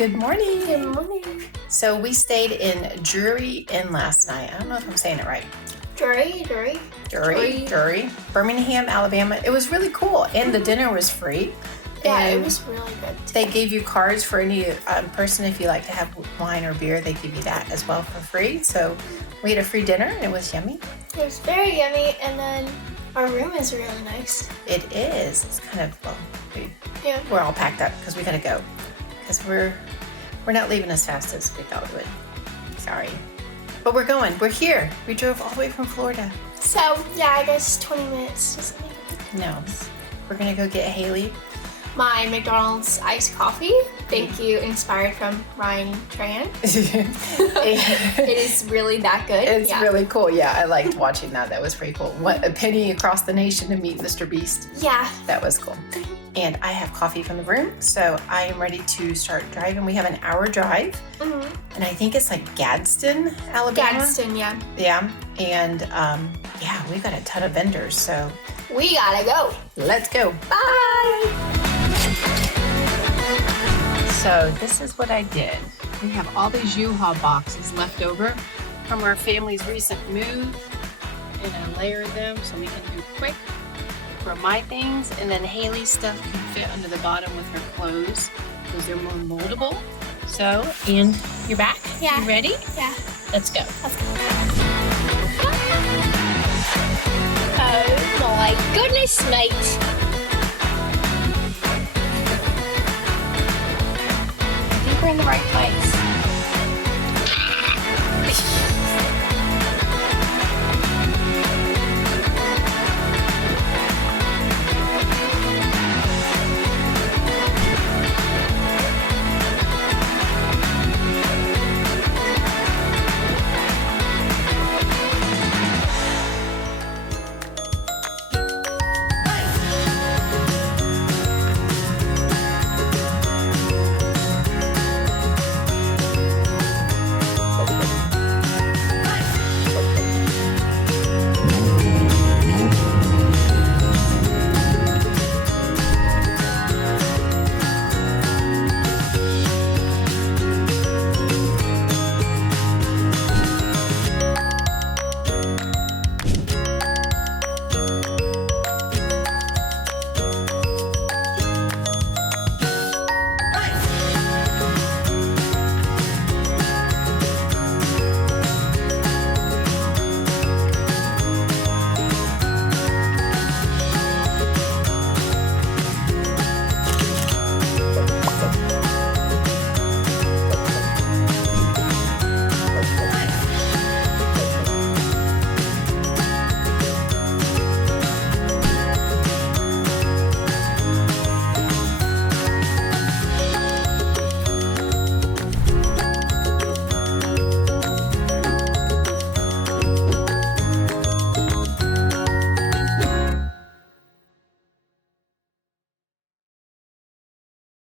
Good morning. Good morning. So we stayed in Drury Inn last night. I don't know if I'm saying it right. Drury. Birmingham, Alabama. It was really cool. And the dinner was free. Yeah, and it was really good. They gave you cards for any person. If you like to have wine or beer, they give you that as well for free. So we had a free dinner and it was yummy. It was very yummy, and then our room is really nice. It is. It's kind of, Yeah. we're all packed up because we got to go. Because we're not leaving as fast as we thought we would. Sorry. But we're going. We're here. We drove all the way from Florida. So, yeah, I guess 20 minutes doesn't make a difference. No. We're going to go get Haley. My McDonald's iced coffee. Thank you. Inspired from Ryan Tran. It is really that good. It's really cool. Yeah, I liked watching that. That was pretty cool. What, a penny across the nation to meet Mr. Beast. Yeah. That was cool. And I have coffee from the room, so I am ready to start driving. We have an hour drive, and I think it's like Gadsden, Alabama. Gadsden, yeah. Yeah, and yeah, we've got a ton of vendors, so We gotta go. let's go. Bye. So this is what I did. We have all these U-Haul boxes left over from our family's recent move, and I layered them so we can do quick for my things, and then Haley's stuff can fit under the bottom with her clothes because they're more moldable. So, and you're back? Yeah. You ready? Yeah. Let's go. Let's go. Oh my goodness, mate. I think we're in the right place.